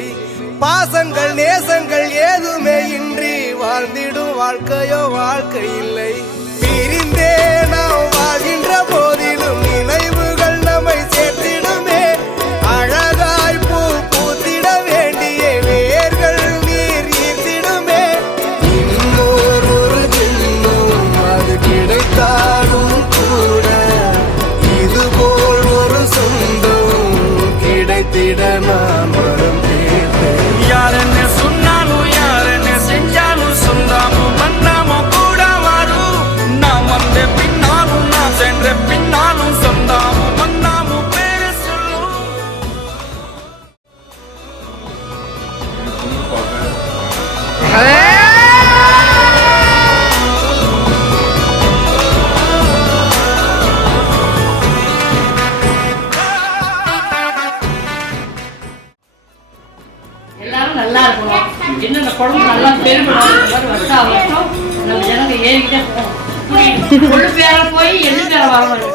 இல்லை. பாசங்கள் நேசங்கள் ஏதுமே இன்றி வாழ்ந்திடும் வாழ்க்கையோ வாழ்க்கை இல்லை. பிரிந்தே நாம் வாழ்கின்ற போதிலும் நினைவுகள் நம்மை சேர்த்திடுமே. அழகாய் பூ பூத்திட வேண்டிய வேர்கள் நீர் ஈர்த்திடுமே. இன்னொரு ஜென்மம் அது கிடைத்தாலும் கூட இதுபோல் ஒரு சொந்தம் கிடைத்திட நான் வரம் கேட்டேன். யாருன்னு சொன்னாலும் யாருன்னு செஞ்சாலும் சொந்தாமும் வந்தாமும் கூட வரும். நாம் வந்த பின்னாலும் நாம் சென்ற பின்னாலும் சொந்தாமும் வந்தாமும் பேரு சொல்லும். எல்லாரும் நல்லா இருக்கணும். இன்னும் இந்த குழம்பு நல்லா பெருமைப்படும். வருஷம் வருஷம் நம்ம ஜனங்க ஏறிக்கிட்டே போகணும். கொழுப்பு பேர போய் எள்ளு பேர வரணும்.